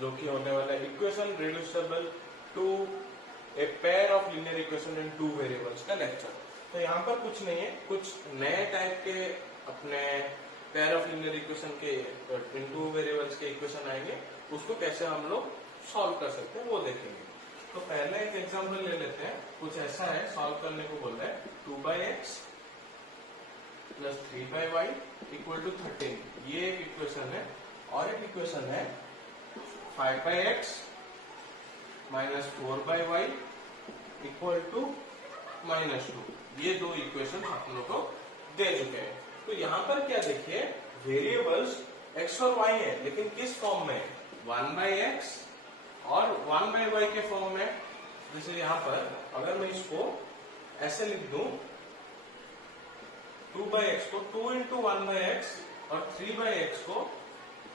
जो कि होने वाला है equation reducible to a pair of linear equation in two variables का लेक्चर। तो यहाँ पर कुछ नहीं है, कुछ नए टाइप के अपने पेयर ऑफ लीनियर इक्वेशन के इन टू वेरिएबल्स के इक्वेशन आएंगे, उसको कैसे हम लोग सॉल्व कर सकते हैं वो देखेंगे। तो पहले एक एग्जांपल ले लेते हैं, कुछ ऐसा है, सॉल्व करने को बोल रहे हैं 2x plus 3y equal to 13, ये एक इक्वेशन है। और एक इक्वेशन है 5x minus 4y equal to -2, ये दो इक्वेशन आप लोगों को दे चुके हैं। तो यहाँ पर क्या देखिए, वेरिएबल्स x और y है, लेकिन किस फॉर्म में, 1/x और 1/y के फॉर्म में। जैसे यहाँ पर अगर मैं इसको ऐसे लिख दूं, 2/x को 2 इंटू 1/x और 3/x को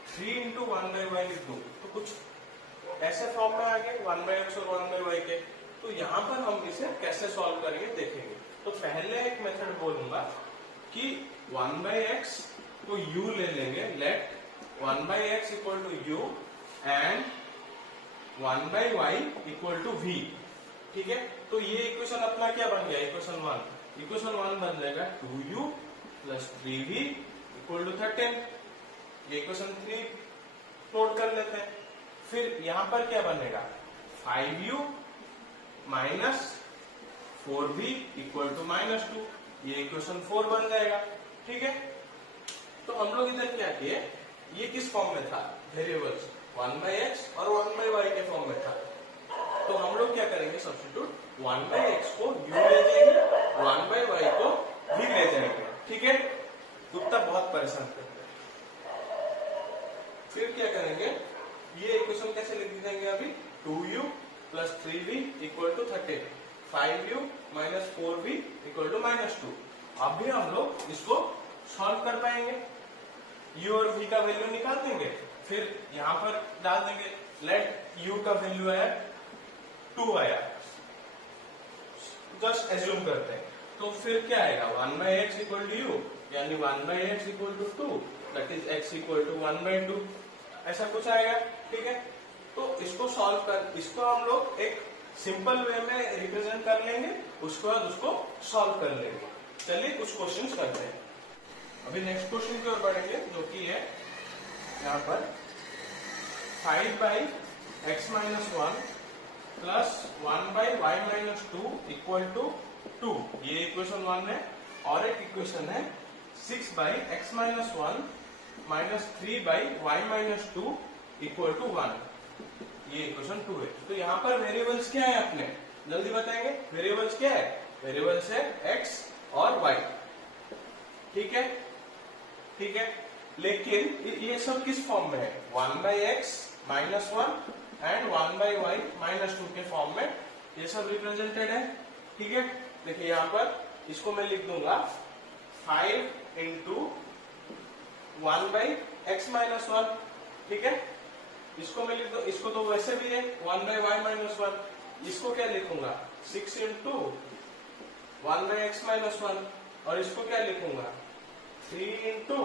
3 इंटू 1/y लिख दूं, तो कुछ ऐसे फॉर्म में आ गए 1/x और 1/y के। तो यहाँ पर हम इसे कैसे सॉल्व करेंगे देखेंगे। तो पहले एक मेथड बोलूंगा कि 1/x को u ले लेंगे, let 1/x equal to u and 1/y equal to v। ठीक है, तो ये इक्वेशन अपना क्या बन गया, इक्वेशन 1। इक्वेशन 1 बन जाएगा 2u plus 3v equal to 13। ये इक्वेशन 3 नोट कर लेते हैं। फिर यहां पर क्या बनेगा, 5u minus 4v equal to -2, ये इक्वेशन 4 बन जाएगा। ठीक है, तो हम लोग इधर क्या किए, ये किस फॉर्म में था, वेरिएबल्स 1/x और 1/y के फॉर्म में था। तो हम लोग क्या करेंगे, सब्स्टिट्यूट 1/x को u ले जाएंगे, 1/y को v ले जाएंगे। ठीक है, गुप्ता बहुत परेशान करते हैं। फिर क्या करेंगे, ये इक्वेशन कैसे लिख देंगे अभी, 2u plus 3v equal to 13, 5u minus 4v equal to -2। अब भी हम लोग इसको सॉल्व कर पाएंगे, u और v का वैल्यू निकाल देंगे, फिर यहां पर डाल देंगे, लेट u का वैल्यू है 2 आया, जस्ट एज्यूम करते हैं। तो फिर क्या आएगा, 1/x इक्वल टू u, यानी 1/x equal to 2, that is x equal to 1/2, ऐसा कुछ आएगा। ठीक है, तो इसको सॉल्व कर, इसको हम लोग एक सिंपल वे में रिप्रेजेंट कर लेंगे, उसके बाद उसको सॉल्व कर लेंगे। चलिए कुछ क्वेश्चंस करते हैं। अभी नेक्स्ट क्वेश्चन की ओर बढ़ेंगे, जो कि है यहाँ पर 5/x minus 1 plus 1/y minus 2 equal to 2, ये इक्वेशन 1 है। और एक इक्वेशन है 6/x minus 1 minus 3/y minus 2 equal to 1, ये इक्वेशन 2 है। तो यहाँ पर वेरिएबल्स क्या है अपने, जल्दी बताएंगे, वेरिएबल्स क्या है, वेरिएबल्स है x और y। ठीक है, ठीक है, लेकिन ये सब किस फॉर्म में है, 1/x minus 1 and 1/y minus 2 के फॉर्म में ये सब रिप्रेजेंटेड है। ठीक है, देखिए यहाँ पर इसको मैं लिख दूंगा 5 इंटू 1/x माइनस 1। ठीक है, इसको मैं लिख दू, इसको तो वैसे भी है 1/y माइनस 1, इसको क्या लिखूंगा 6 इंटू 1/x माइनस 1, और इसको क्या लिखूंगा 3 इंटू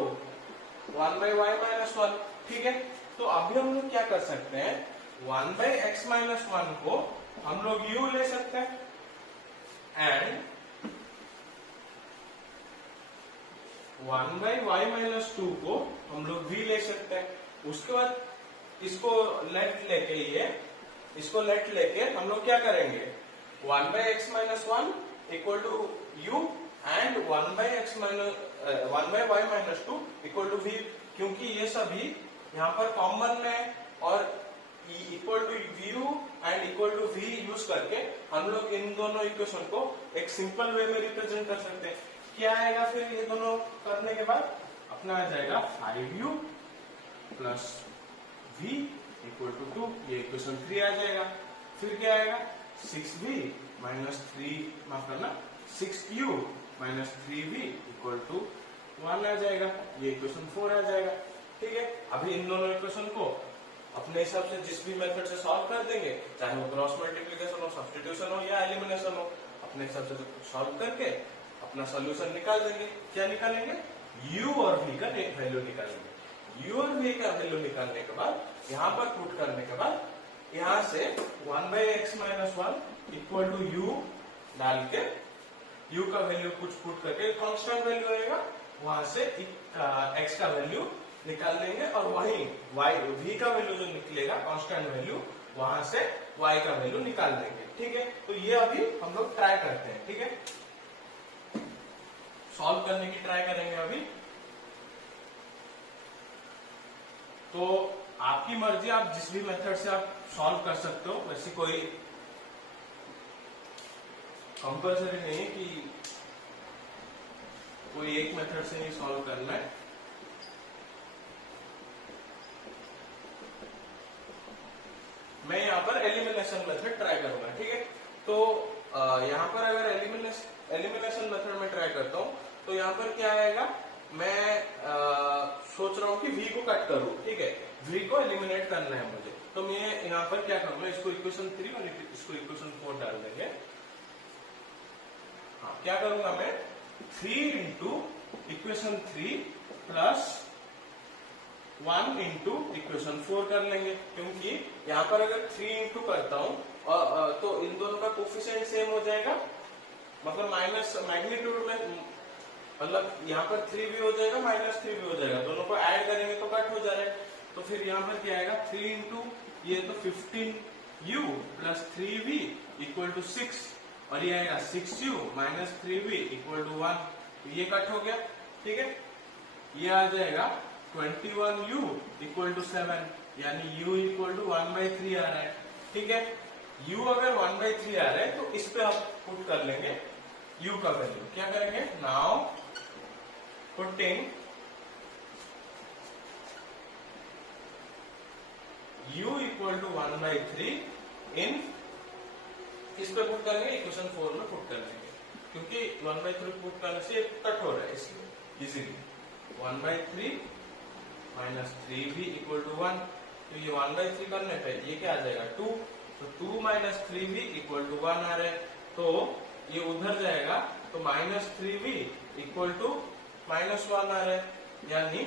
1/y माइनस 1। ठीक है, तो अभी हम लोग क्या कर सकते हैं, 1/x माइनस 1 को हम लोग u ले सकते हैं एंड 1/y माइनस 2 को हम लोग v ले सकते हैं। उसके बाद इसको लेट लेके, ये इसको लेट लेके हम लोग क्या करेंगे, 1/x minus 1 equal to u and 1/y minus 2 equal to v, क्योंकि ये सभी यहाँ पर कॉमन में, और equal to vu and equal to v use करके हम लोग इन दोनों इक्वेशन को एक सिंपल वे में रिप्रेजेंट कर सकते हैं। क्या आएगा फिर, ये दोनों करने के बाद अपना आ जाएगा 5u plus v equal to 2, ये इक्वेशन 3 आ जाएगा। फिर क्या आएगा, 6v माइनस 3, माफ करना 6u minus 3v equal to 1 आ जाएगा, ये इक्वेशन 4 आ जाएगा। ठीक है, अभी इन दोनों इक्वेशन को अपने हिसाब से जिस भी मेथड से सॉल्व कर देंगे, चाहे वो क्रॉस मल्टीप्लिकेशन हो, सब्स्टिट्यूशन हो या एलिमिनेशन हो, अपने हिसाब से सॉल्व करके अपना सॉल्यूशन निकाल देंगे। क्या निकालेंगे, u और v का वैल्यू निकालेंगे। u और v का वैल्यू निकालने के बाद यहाँ पर पुट करने के बाद यहाँ से 1/x - 1 इक्वल टू u डाल के u का वैल्यू कुछ पुट करके कांस्टेंट वैल्यू आएगा, वहां से x का वैल्यू निकाल लेंगे और वहीं y v का वैल्यू जो निकलेगा कांस्टेंट वैल्यू, वहां से y का वैल्यू निकाल देंगे। ठीक है, तो ये अभी हम लोग ट्राई करते हैं। ठीक है, सॉल्व करने की ट्राई करेंगे अभी। तो आपकी मर्जी, आप जिस भी मेथड से आप सॉल्व कर सकते हो, वैसे कोई कंपल्सरी नहीं है कि कोई एक मेथड से नहीं सॉल्व करना है। मैं यहाँ पर एलिमिनेशन मेथड ट्राई करूंगा। ठीक है, तो यहाँ पर अगर एलिमिनेशन मेथड में ट्राई करता हूँ तो यहाँ पर क्या आएगा, मैं सोच रहा हूँ कि v को कट करूँ। ठीक है, v को एलिमिनेट करना है मुझे, तो मैं यहाँ पर क्या करूंगा, इसको इक्वेशन 3 और इसको इक्वेशन 4 डाल देंगे। हाँ, क्या करूंगा मैं, 3 into equation 3 plus 1 into equation 4 कर लेंगे, क्योंकि यहाँ पर अगर 3 इंटू करता हूँ तो इन दोनों का कोफिशिएंट सेम हो जाएगा, मतलब माइनस मैग्नीट्यूड में, मतलब यहाँ पर 3 भी हो जाएगा -3 भी हो जाएगा, दोनों को ऐड करेंगे तो कट हो जाएगा। तो फिर यहाँ पर क्या आएगा, 3 इंटू ये तो 15u plus 3v equal to 6, और ये आएगा 6u minus 3v equal to 1, ये कट हो गया। ठीक है, ये आ जाएगा 21u इक्वल टू 7, यानी u इक्वल टू 1/3 आ रहा है। ठीक है, u अगर 1/3 आ रहा है तो इस पे आप पुट कर लेंगे u का वैल्यू। क्या करेंगे, now putting u equal to 1/3 in, इस पे पुट करेंगे, इक्वेशन 4 में पुट कर लेंगे, क्योंकि 1/3 पुट करने से कट हो रहा है इसलिए easily. 1/3 minus 3v equal to 1, तो ये 1/3 करने पे ये क्या आ जाएगा 2, तो 2 माइनस 3v इक्वल टू 1 आ रहा है, तो ये उधर जाएगा, तो माइनस 3v इक्वल टू -1 आ रहा है, यानी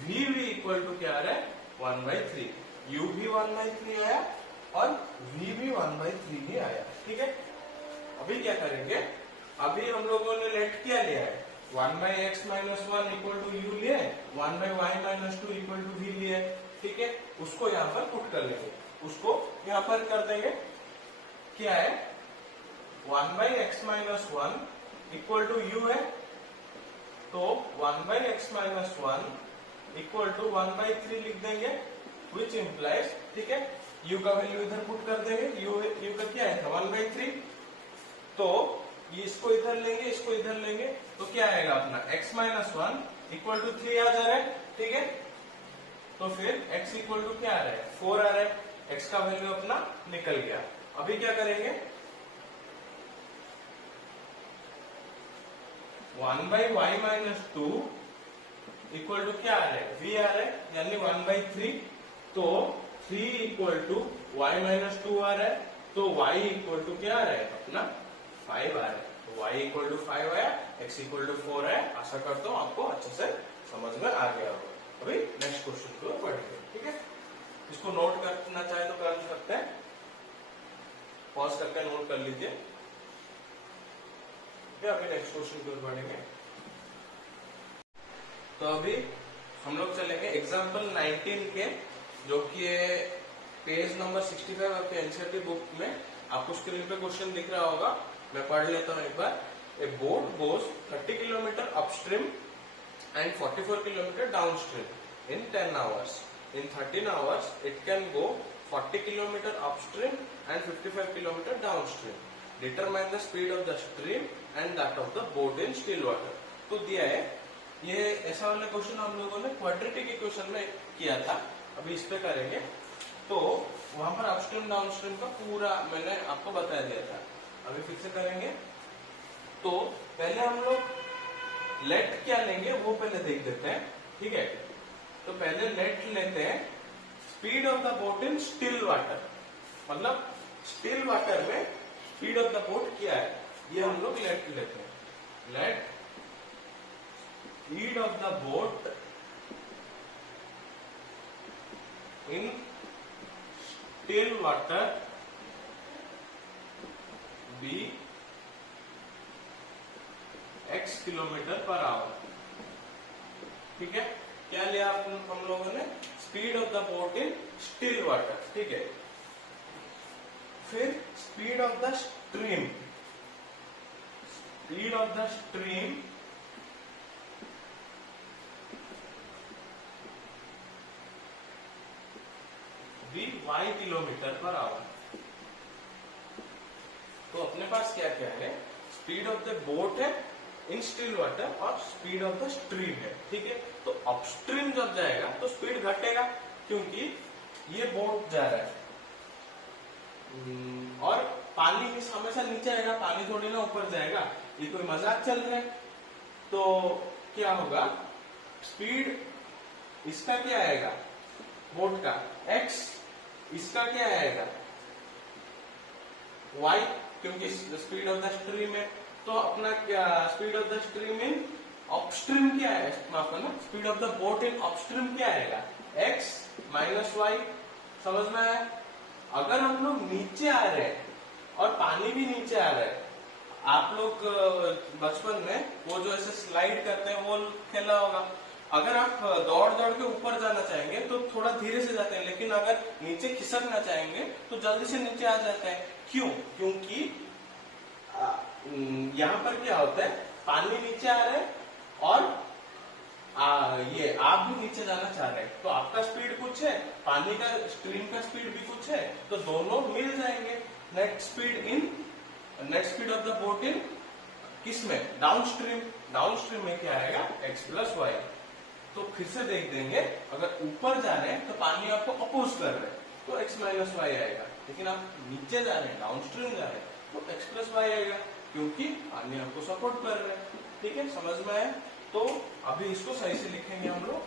vv इक्वल टू क्या आ रहा है 1/3, u भी 1/3 आया और v भी 1/3 ही आया। ठीक है, अभी क्या करेंगे, अभी हम लोगों ने लेट क्या लिया है, 1/x - 1 इक्वल टू u लिए, 1/y - 2 इक्वल टू v लिए। ठीक है, उसको यहाँ पर पुट कर लेंगे, उसको यहाँ पर कर देंगे, क्या है 1/x - 1 इक्वल टू u है, तो 1/x - 1 इक्वल टू 1/3 लिख देंगे, विच इम्प्लाइज, ठीक है, u का वैल्यू इधर पुट कर देंगे, u का क्या है 1/3, तो ये इसको इधर लेंगे, इसको इधर लेंगे, तो क्या आएगा अपना x - 1 इक्वल टू 3 आ जा रहा है। ठीक है, तो फिर x इक्वल टू क्या आ रहा है 4 आ रहा है, x का वैल्यू अपना निकल गया। अभी क्या करेंगे, 1/y - 2 इक्वल टू क्या आ रहा है v आ रहा है, यानी 1/3, तो 3 इक्वल टू y - 2 आ रहा है, तो y इक्वल टू क्या आ रहा है अपना 5 आ रहा है, तो y इक्वल टू 5 आया, x इक्वल टू 4 है। आशा करता हूँ आपको अच्छे से समझ में आ गया होगा। अभी नेक्स्ट क्वेश्चन को पढ़ेंगे। ठीक है, इसको नोट करना चाहे तो कर सकते हैं, पॉज करके नोट कर लीजिए। ठीक है, अभी नेक्स्ट क्वेश्चन को पढ़ेंगे। तो अभी हम लोग चलेंगे एग्जाम्पल 19 के, जो कि पेज नंबर 65 आपके एनसीईआरटी बुक में आपको स्क्रीन पे क्वेश्चन दिख रहा होगा। मैं पढ़ लेता हूँ एक बार। A boat goes 30 kilometre upstream and 44 kilometer downstream in 10 hours. In 13 hours, it can go 40 kilometer upstream and 55 kilometer downstream. Determine the speed of the stream and that of the boat in still water. तो दिया है, ये ऐसा वाला question हम लोगों ने quadratic equation में किया था, अभी इस पे करेंगे। तो वहां पर अपस्ट्रीम डाउनस्ट्रीम का पूरा मैंने आपको बता दिया था, अभी फिर से करेंगे। तो पहले हम लोग लेट क्या लेंगे वो पहले देख देते हैं। ठीक है, तो पहले लेट लेते हैं speed of the boat in still water, मतलब स्टिल वाटर में स्पीड ऑफ द बोट क्या है, ये हम लोग लेट लेते हैं। Let speed of the boat in still water be x kilometre per hour. ठीक है, क्या लिया हम लोगों ने? Speed of the boat in still water. ठीक है, फिर speed of the stream, speed of the stream भी y किलोमीटर पर आवर। तो अपने पास क्या क्या है? स्पीड ऑफ द बोट है इन स्टिल वाटर और स्पीड ऑफ द स्ट्रीम है। ठीक है, तो अपस्ट्रीम जब जाएगा तो स्पीड घटेगा क्योंकि ये बोट जा रहा है और पानी हमेशा नीचे आएगा, पानी थोड़ी ना ऊपर जाएगा। ये कोई मजाक चल रहा है। तो क्या होगा? स्पीड इसका क्या आएगा? बोट का x, इसका क्या आएगा? y, क्योंकि स्पीड ऑफ द स्ट्रीम है। तो अपना क्या speed of the stream in upstream क्या है? माफ करना, speed of the boat in upstream क्या आएगा? x minus Y. समझ में आया? अगर हम लोग नीचे आ रहे हैं और पानी भी नीचे आ रहा है, आप लोग बचपन में वो जो ऐसे स्लाइड करते हैं वो खेला होगा। अगर आप दौड़ दौड़ के ऊपर जाना चाहेंगे तो थोड़ा धीरे से जाते हैं, लेकिन अगर नीचे खिसकना चाहेंगे तो जल्दी से नीचे आ जाते हैं। क्यों? क्योंकि यहाँ पर क्या होता है, पानी नीचे आ रहा है और ये आप भी नीचे जाना चाह रहे हैं, तो आपका स्पीड कुछ है, पानी का स्ट्रीम का स्पीड भी कुछ है, तो दोनों मिल जाएंगे। Net speed of the boat in किसमें? Downstream. डाउन स्ट्रीम में क्या आएगा? x plus Y. तो फिर से देख देंगे, अगर ऊपर जा रहे हैं तो पानी आपको अपोज कर रहे हैं तो x माइनस वाई आएगा, लेकिन आप नीचे जा रहे हैं, डाउन स्ट्रीम जा रहे हैं तो x प्लस वाई आएगा, क्योंकि पानी आपको सपोर्ट कर रहे हैं। ठीक है, समझ में आया? तो अभी इसको सही से लिखेंगे हम लोग,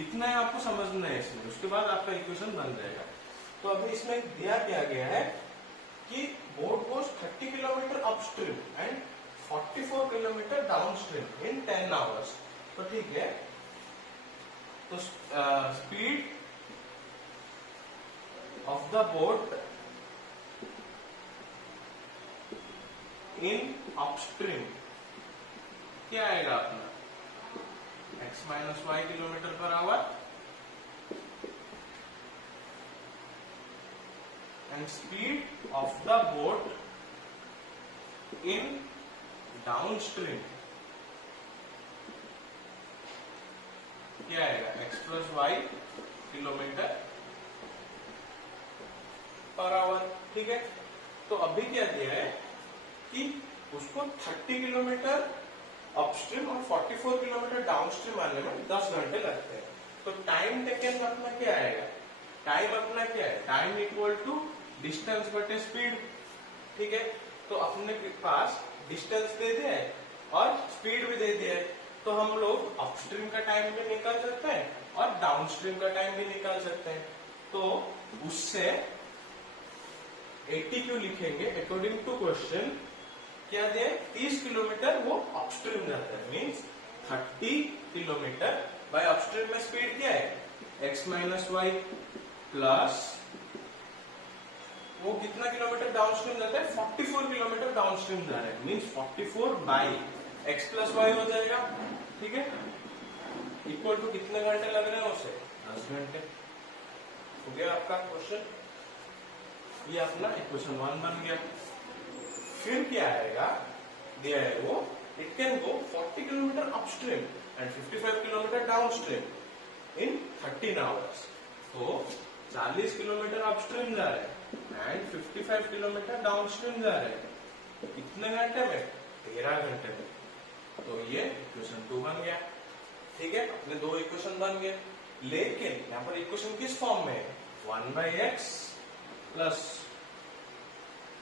इतना है आपको समझना है इसमें, उसके बाद आपका इक्वेशन बन जाएगा। तो अभी इसमें दिया क्या गया है कि boat goes 30 kilometre upstream and 44 kilometre downstream in 10 hours. तो ठीक है, तो speed of the boat in upstream क्या आएगा अपना? x minus Y kilometre per hour and speed of the boat in downstream क्या आएगा? x plus Y kilometre per hour. ठीक है, तो अभी क्या दिया है कि उसको 30 किलोमीटर अपस्ट्रीम और 44 किलोमीटर डाउनस्ट्रीम आने में 10 घंटे लगते हैं। तो टाइम टेकन अपना क्या आएगा? टाइम अपना क्या है? टाइम इक्वल टू डिस्टेंस बटे स्पीड। ठीक है, तो अपने पास डिस्टेंस दे दिया है और स्पीड भी दे दिया है, तो हम लोग अपस्ट्रीम का टाइम भी निकाल सकते हैं और डाउनस्ट्रीम का टाइम भी निकाल सकते हैं। तो उससे 80 क्यों लिखेंगे? अकॉर्डिंग टू क्वेश्चन क्या दिया? 30 किलोमीटर वो अपस्ट्रीम जाता है, मीन्स 30 किलोमीटर बाय अपस्ट्रीम में स्पीड क्या है? x माइनस वाई प्लस वो कितना किलोमीटर डाउनस्ट्रीम जाता है? 44 किलोमीटर डाउनस्ट्रीम जा रहा है, means 44 by x plus Y हो जाएगा। ठीक है, इक्वल टू कितने घंटे लग रहे हैं उसे? 10 घंटे। हो गया आपका क्वेश्चन, ये अपना इक्वेशन 1 बन गया। फिर क्या आएगा? दिया है वो it can go 40 kilometre upstream and 55 kilometre downstream in 13 hours. तो 40 किलोमीटर अपस्ट्रीम जा रहे हैं एंड 55 किलोमीटर डाउनस्ट्रीम जा रहे हैं, कितने घंटे में? 13 घंटे में। तो ये इक्वेशन 2 बन गया। ठीक है, अपने दो इक्वेशन बन गए, लेकिन यहाँ पर इक्वेशन किस फॉर्म में है? 1/x plus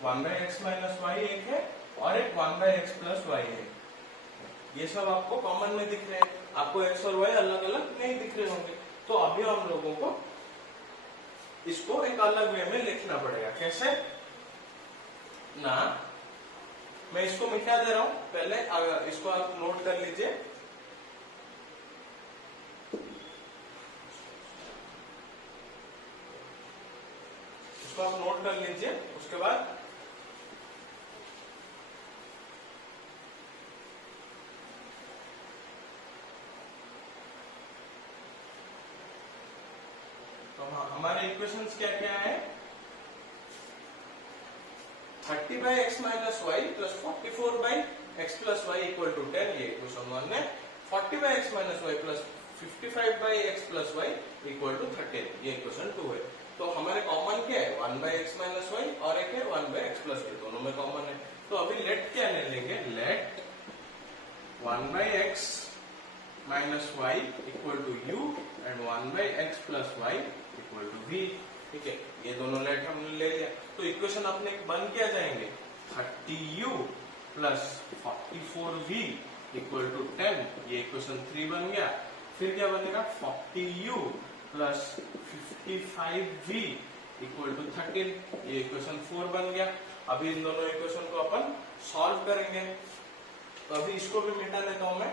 1/x minus Y एक है और एक 1/x प्लस वाई है। ये सब आपको कॉमन में दिख रहे हैं, आपको x और y अलग अलग नहीं दिख रहे होंगे। तो अभी हम लोगों को इसको एक अलग वे में लिखना पड़ेगा। कैसे ना, मैं इसको मिटा दे रहा हूं, पहले इसको आप नोट कर लीजिए। इसको आप नोट कर लीजिए। उसके बाद तो हमारे इक्वेशंस क्या क्या है, 30/x minus Y plus 44/x plus Y equal to 10, ये इक्वेशन 1 है। 40/x minus Y plus 55/x plus Y equal to 13, ये इक्वेशन 2 है। तो हमारे कॉमन क्या है, 1/x माइनस वाई और एक है 1/x प्लस वाई, दोनों में कॉमन है। तो अभी लेट क्या ले लेंगे, let 1/x minus Y equal to u and 1/x plus Y equal to v। ठीक है, ये दोनों लेट हमने ले लिया। तो इक्वेशन अपने बन क्या जाएंगे, 30u plus 44v equal to 10, ये इक्वेशन 3 बन गया। फिर क्या बनेगा, 40u plus 55v equal to 13, ये इक्वेशन 4 बन गया। अभी इन दोनों इक्वेशन को अपन सॉल्व करेंगे। तो अभी इसको भी मिटा लेता हूं मैं।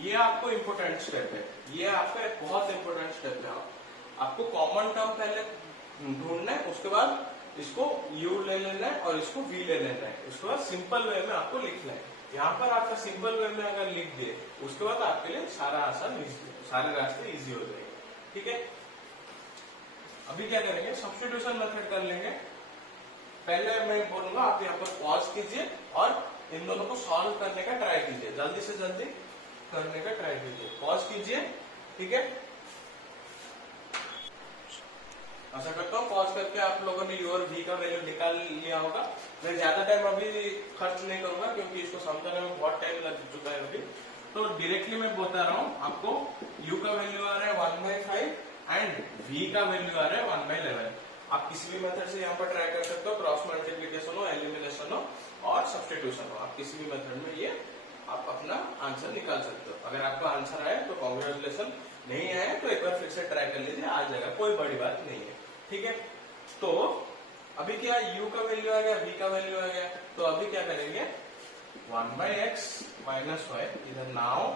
ये आपको इंपोर्टेंट स्टेप है, ये आपका एक बहुत इंपोर्टेंट स्टेप है। आपको कॉमन टर्म पहले ढूंढना है, उसके बाद इसको u ले लेना है और इसको v ले लेना है। उसके बाद सिंपल वे में आपको लिखना है। यहाँ पर आपका सिंपल वे में अगर लिख दिए, उसके बाद आपके लिए सारा आसान, सारे रास्ते इजी हो जाएंगे। ठीक है, अभी क्या करेंगे, सब्स्टिट्यूशन मेथड कर लेंगे। पहले मैं बोलूंगा, आप यहाँ पर पॉज कीजिए और इन दोनों को सॉल्व करने का ट्राई कीजिए, जल्दी से जल्दी करने का ट्राई कीजिए। पॉज कीजिए, ठीक है। आशा करता हूँ पॉज करके आप लोगों ने यू और वी का वैल्यू निकाल लिया होगा। मैं ज्यादा टाइम अभी खर्च नहीं करूंगा क्योंकि इसको समझने में बहुत टाइम लग चुका है अभी। तो डायरेक्टली मैं बता रहा हूँ आपको, u का वैल्यू आ रहा है 1/5 एंड v का वैल्यू आ रहा है 1/11। आप किसी भी मेथड से यहाँ पर ट्राई कर सकते हो, क्रॉस मल्टीप्लीकेशन हो, एलिमिनेशन हो और सब्स्टिट्यूशन हो। आप किसी भी मेथड में ये आप अपना आंसर निकाल सकते हो। अगर आपका आंसर आए तो कांग्रेचुलेशन, नहीं आए तो एक बार फिर से ट्राई कर लीजिए, आ जाएगा, कोई बड़ी बात नहीं है। ठीक है, तो अभी क्या, u का वैल्यू आ गया, v का वैल्यू आ गया। तो अभी क्या करेंगे, 1/x माइनस वाई, इधर नाउ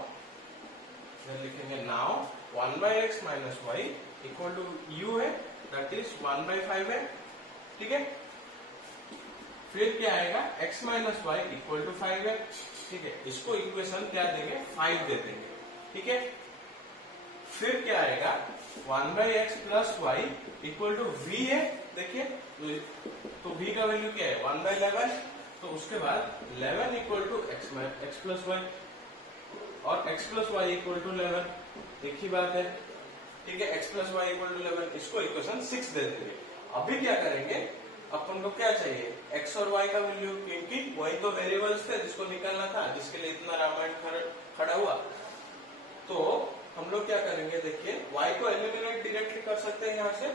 इधर लिखेंगे now 1/x minus Y equal to u है, दैट इज 1/5 है। ठीक है, फिर क्या आएगा, x minus Y equal to 5 है। ठीक है, इसको इक्वेशन क्या देंगे, 5 दे देंगे। ठीक है, फिर क्या आएगा, 1/x plus Y equal to v है। देखिए, तो v का वैल्यू क्या है, 1/11। तो उसके बाद 11 equal to x plus Y और x plus Y equal to 11, एक ही बात है। ठीक है, x plus Y equal to 11, इसको इक्वेशन 6 दे देंगे। अभी क्या करेंगे, अपन को क्या चाहिए, x और y का वैल्यू, क्योंकि वही तो वेरिएबल्स थे जिसको निकालना था, जिसके लिए इतना रामायण खड़ा हुआ। तो हम लोग क्या करेंगे, देखिए y को एलिमिनेट डायरेक्टली कर सकते हैं यहाँ से।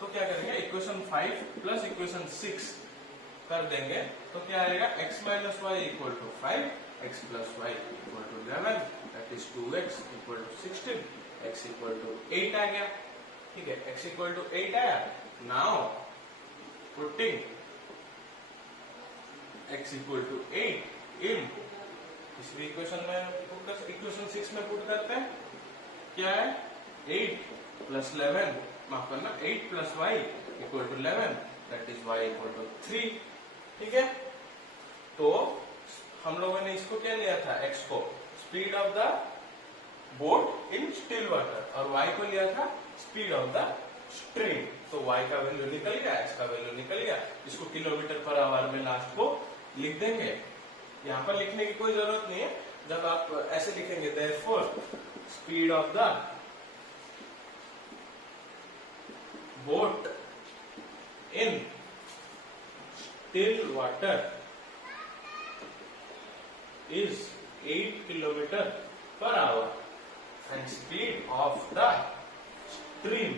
तो क्या करेंगे, इक्वेशन 5 प्लस इक्वेशन 6 कर देंगे। तो क्या आएगा, x minus Y equal to 5, x plus Y equal to 11, that is 2x equal to 16, x equal to 8 आ गया। ठीक है, x इक्वल टू 8 आया। Now putting x equal to 8 in इस इक्वेशन में पुट कर, इक्वेशन 6 में पुट करते हैं। क्या है, 8 प्लस 11, माफ करना, 8 plus Y equal to 11, that is y equal to 3। ठीक है, तो हम लोगों ने इसको क्या लिया था, x को speed of the boat in still water और y को लिया था स्पीड ऑफ द स्ट्रीम। तो y का वैल्यू निकल गया, x का वैल्यू निकल गया। इसको किलोमीटर पर आवर में लास्ट को लिख देंगे। यहाँ पर लिखने की कोई जरूरत नहीं है, जब आप ऐसे लिखेंगे, therefore speed of the boat in still water is 8 kilometer per hour and speed of the stream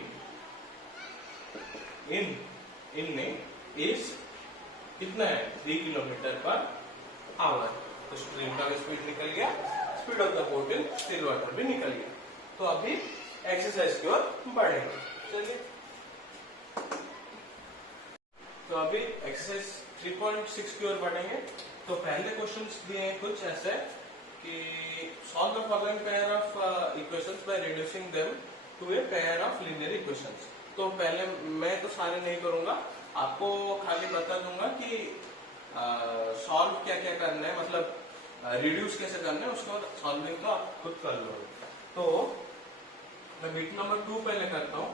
in is कितना है, 3 किलोमीटर पर आवर। तो स्ट्रीम का भी स्पीड निकल गया, speed of the boat in still water भी निकल गया। तो अभी एक्सरसाइज की ओर बढ़ेंगे, चलिए। तो अभी एक्सरसाइज 3.6 की ओर बढ़ेंगे। तो पहले क्वेश्चंस दिए हैं कुछ ऐसे कि solve the following pair of equations by reducing them to a pair of linear equations. तो पहले मैं तो सारे नहीं करूंगा, आपको खाली बता दूंगा कि सॉल्व क्या क्या करना है, मतलब रिड्यूस कैसे करना है, उसको सॉल्विंग तो आप खुद कर लो। तो मैं बिट नंबर 2 पहले करता हूँ।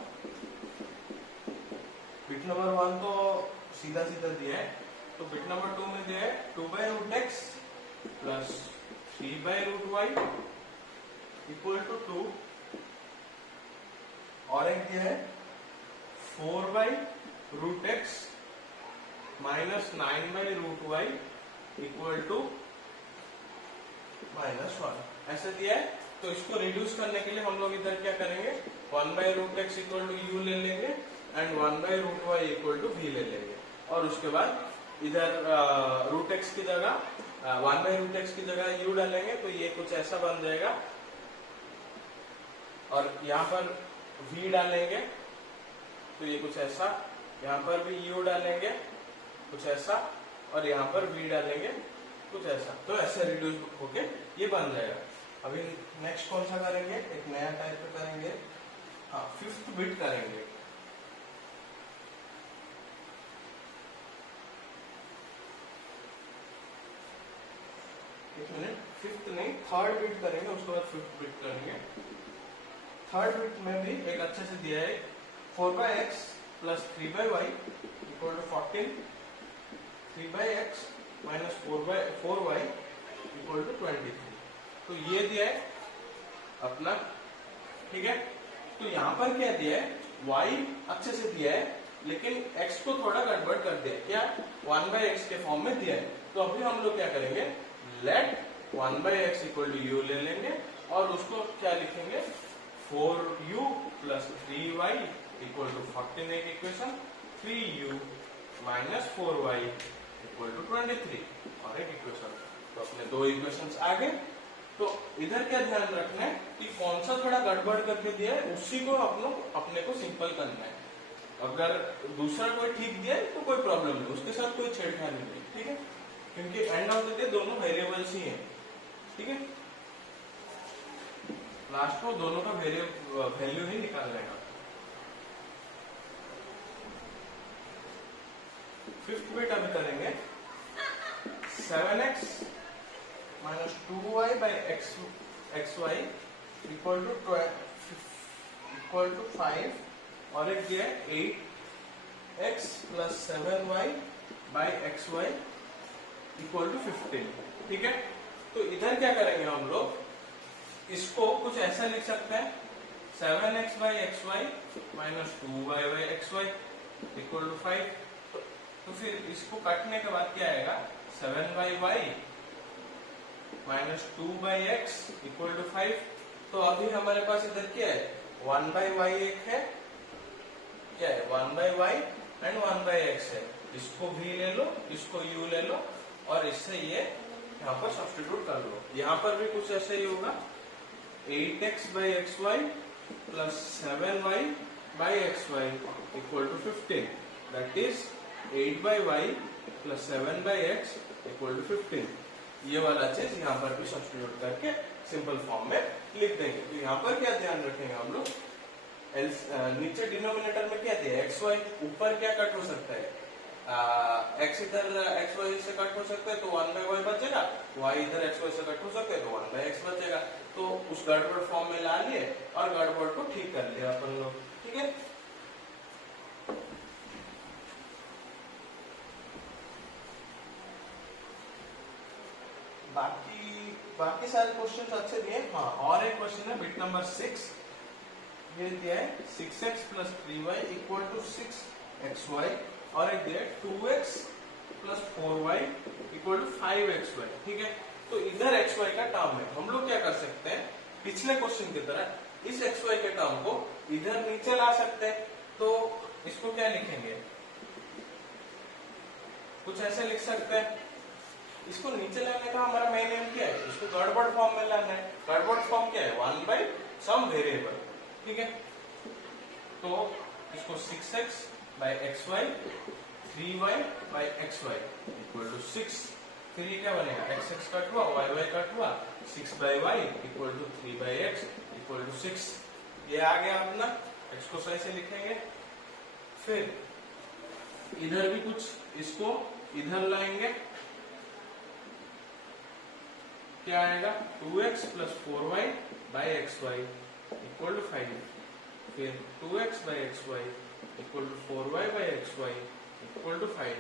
बिट नंबर 1 तो सीधा सीधा दिया है, तो बिट नंबर 2 में दिया है 2/√x plus 3/√y equal to 2, और एक दिया है 4/√x minus 9/√y equal to -1 ऐसे दिया है। तो इसको रिड्यूस करने के लिए हम लोग इधर क्या करेंगे, 1/√x इक्वल टू u ले लेंगे and 1/√y equal to v ले लेंगे, और उसके बाद इधर √x की जगह 1/√x की जगह u डालेंगे, तो ये कुछ ऐसा बन जाएगा, और यहाँ पर v डालेंगे तो ये कुछ ऐसा, यहाँ पर भी u डालेंगे कुछ ऐसा, और यहाँ पर v डालेंगे कुछ ऐसा। तो ऐसे रिड्यूस होके ये बन जाएगा। अभी नेक्स्ट कौन सा करेंगे, एक नया टाइप का करेंगे, हाँ 5th बिट करेंगे। एक मिनट, 5th नहीं 3rd बिट करेंगे, उसके बाद 5th बिट करेंगे। 3rd बिट में भी एक अच्छे से दिया है 4/x plus 3/y equal to 14, 3/x minus 4y equal to 23। तो ये दिया है अपना, ठीक है। तो यहाँ पर क्या दिया है, y अच्छे से दिया है, लेकिन x को थोड़ा गड़बड़ कर दिया, क्या 1/x के फॉर्म में दिया है। तो अभी हम लोग क्या करेंगे, late 1/x equal to u ले लेंगे, और उसको क्या लिखेंगे, 4u plus 3y equal to 14 एक equation, 3u minus 4y equal to 23 और एक इक्वेशन। तो अपने दो इक्वेशंस आ गए। तो इधर क्या ध्यान रखना है कि कौन सा थोड़ा गड़बड़ करके दिया है, उसी को अपने को सिंपल करना है। अगर दूसरा कोई ठीक दिया है तो कोई प्रॉब्लम नहीं, उसके साथ कोई छेड़खानी नहीं, ठीक है, क्योंकि एंड ऑफ द डे दोनों वेरिएबल्स ही हैं, ठीक है। लास्ट में दोनों का वैल्यू ही निकालने का। 5th बिट अभी करेंगे 7x minus 2y by xy equal to 5, और एक दिया है 8x plus 7y by xy equal to 15, ठीक है। तो इधर क्या करेंगे हम लोग, इसको कुछ ऐसा लिख सकते हैं 7x by xy minus 2y by xy equal to 5। तो फिर इसको काटने के बाद क्या आएगा, 7y minus 2x equal to 5। तो अभी हमारे पास इधर क्या है, 1/y एक है, क्या है 1/y एंड 1/x है। इसको v ले लो, इसको u ले लो, और इससे ये यहाँ पर सब्स्टिट्यूट कर लो। यहाँ पर भी कुछ ऐसे ही होगा, 8x by xy plus 7y by xy equal to 15, that is 8/y plus 7/x equal to 15। ये वाला चीज यहाँ पर भी सब्स्टिट्यूट करके सिंपल फॉर्म में लिख देंगे। तो यहाँ पर क्या ध्यान रखेंगे हम लोग, नीचे डिनोमिनेटर में क्या दिया है, xy, ऊपर क्या कट हो सकता है, x इधर xy से कट हो सकता है तो 1/y बचेगा, y इधर xy से कट हो सकता है तो 1/x बचेगा। तो उस गड़बड़ फॉर्म में ला लिए और गड़बड़ को ठीक कर लिया अपन लोग, ठीक है। बाकी सारे क्वेश्चंस अच्छे दिए। हाँ, और एक क्वेश्चन है बिट नंबर 6, ये दिया है 6x plus 3y equal to 6xy, और एक दिया है 2x plus 4y equal to 5xy, ठीक है। तो इधर xy का टर्म है, हम लोग क्या कर सकते हैं, पिछले क्वेश्चन की तरह इस xy के टर्म को इधर नीचे ला सकते हैं। तो इसको क्या लिखेंगे, कुछ ऐसे लिख सकते हैं। इसको नीचे लाने का हमारा मेन एम क्या है, इसको गड़बड़ फॉर्म में लाना है। गड़बड़ फॉर्म क्या है, 1/some वेरिएबल, ठीक है। तो इसको 6x by xy 3y by xy equal to 6, फिर ये क्या बनेगा, x कट हुआ, y कट हुआ, 6/y equal to 3/x equal to 6। ये आ गया अपना, x को सही से लिखेंगे। फिर इधर भी कुछ इसको इधर लाएंगे, क्या आएगा 2x plus 4y by X Y equal to 5। फिर 2x by X Y equal to 4y by X Y equal to 5।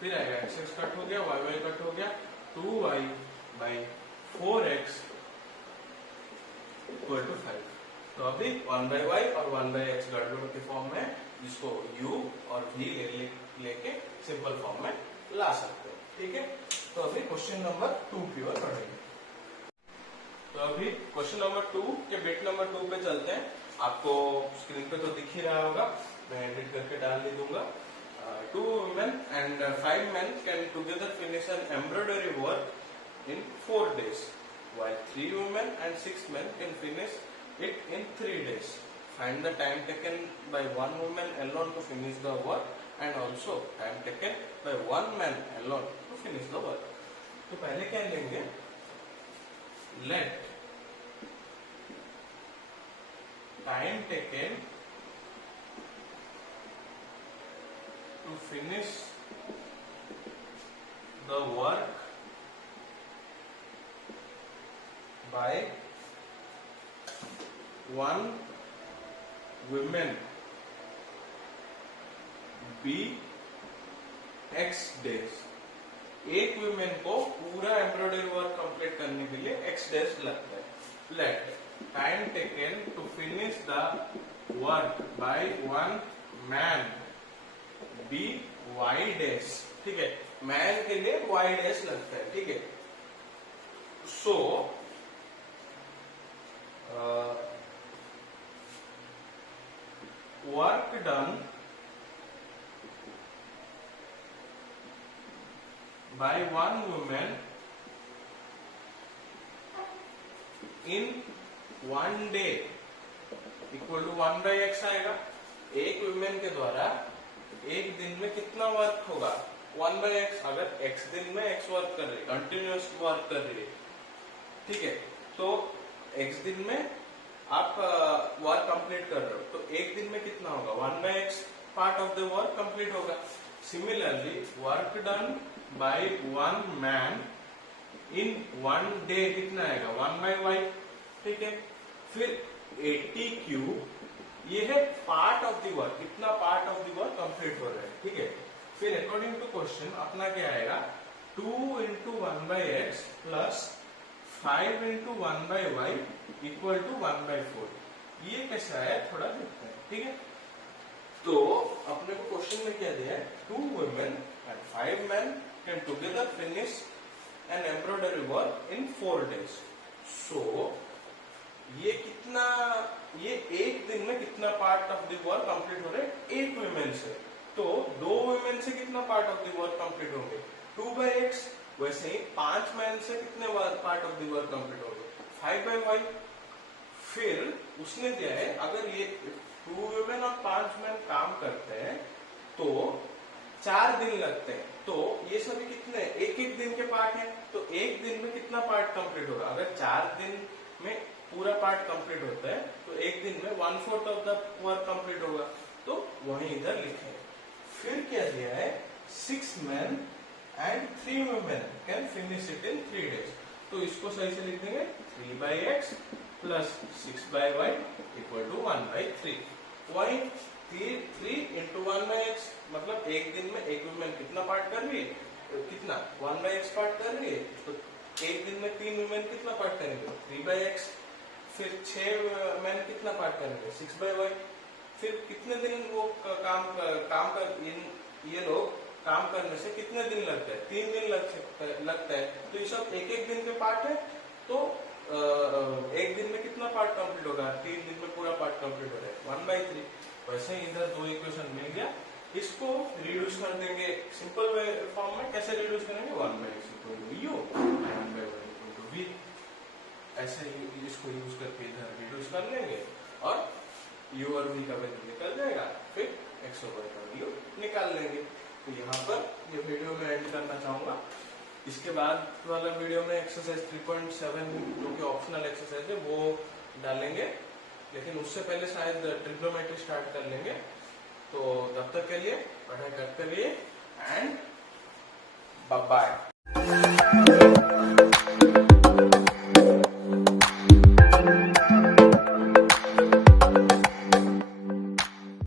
फिर आएगा x कट हो गया, y कट हो गया, 2y by 4x equal to 5। तो अभी 1 बाई वाई और 1 बाई एक्स गड़बड़ के फॉर्म में, जिसको u और v लेके सिंपल फॉर्म में ला सकते हो। ठीक है, तो अभी क्वेश्चन नंबर 2 की ओर बढ़ेंगे। तो अभी क्वेश्चन नंबर 2 के बिट नंबर 2 पे चलते हैं। आपको स्क्रीन पे तो दिख ही रहा होगा, मैं एडिट करके डाल दे दूंगा। 2 women and 5 men can together finish an embroidery work in 4 days, while 3 women and 6 men can finish it in 3 days. Find the time taken by 1 woman alone to finish the work and also time taken by 1 man alone to finish the work. तो पहले क्या लेंगे, let time taken to finish the work by 1 women be x days। एक women को पूरा embroidery work complete करने के लिए x डेज लगता है। Let time taken to finish the work by 1 man be y days. ठीक है, मैन के लिए y डेज लगता है। ठीक है, so work done by 1 woman in 1 day equal to 1 by X आएगा। एक वुमेन के द्वारा एक दिन में कितना वर्क होगा, 1 बाई एक्स। अगर x दिन में x वर्क कर रही है, कंटिन्यूअस वर्क कर रही है, ठीक है, तो x दिन में आप वर्क कंप्लीट कर रहे हो, तो एक दिन में कितना होगा, 1 by X part of the work complete होगा। Similarly work done by 1 man in 1 day कितना आएगा, 1 बाई वाई। ठीक है, फिर 80 क्यूब ये है पार्ट ऑफ द वर्क, कितना part of the work complete हो रहा है। ठीक है, फिर अकॉर्डिंग टू क्वेश्चन अपना क्या आएगा, 2 into 1 by X plus 5 into 1 by Y equal to 1 by 4। ये कैसा है थोड़ा देखते हैं। ठीक है, तो अपने को क्वेश्चन में क्या दिया है, 2 women and 5 men can together finish an embroidery work in 4 days. So ये कितना, ये एक दिन में कितना part of the work complete हो रहा है, एक वुमेन से। तो 2 वुमेन से कितना part of the work complete होंगे, 2 बाई एक्स। वैसे ही 5 मैन से कितने part of the work complete होंगे, 5 बाई वाई। फिर उसने दिया है अगर ये 2 वुमेन और 5 मैन काम करते हैं तो 4 दिन लगते हैं, तो ये सभी कितने एक एक दिन के पार्ट हैं, तो एक दिन में कितना पार्ट कंप्लीट होगा। अगर 4 दिन में पूरा पार्ट कंप्लीट होता है तो एक दिन में 1/4 ऑफ द वर्क कंप्लीट होगा, तो वही इधर लिखे। फिर क्या दिया है, 6 man and 3 women can finish it in 3 days. तो इसको सही से लिख देंगे 3 by X plus 6 by Y equal to 1 by 3। वही 3 इंटू 1 बाई एक्स, मतलब एक दिन में एक वुमेन कितना पार्ट कर रही है, कितना 1 बाई एक्स पार्ट कर रही है, तो एक दिन में 3 वुमेन कितना पार्ट करेंगे, 3 बाई एक्स। फिर 6 मैन कितना पार्ट करेंगे, 6 बाई वाई। फिर कितने दिन वो काम कर ये लोग काम करने से कितने दिन लगते हैं, 3 दिन लगता है। तो ये सब एक एक दिन के पार्ट है, तो एक दिन में कितना पार्ट कंप्लीट होगा, 3 दिन में पूरा पार्ट कंप्लीट हो रहा है, 1 बाई 3। वैसे ही इधर 2 इक्वेशन मिल गया, इसको रिड्यूस कर देंगे सिंपल फॉर्म में। कैसे रिड्यूस करेंगे, 1 by X equal to U, 1 by Y equal to V. ऐसे इसको यूज करके इधर रिड्यूस कर लेंगे और u और v का वैल्यू निकल जाएगा, फिर x और y का वैल्यू निकाल लेंगे। तो यहाँ पर ये वीडियो में एंड करना चाहूंगा। इसके बाद वाला वीडियो में एक्सरसाइज 3.7 जो कि ऑप्शनल एक्सरसाइज है वो डालेंगे। लेकिन उससे पहले शायद ट्रिग्नोमेट्री स्टार्ट कर लेंगे। तो तब तक के लिए पढ़ाई करते रहिए एंड बाय बाय।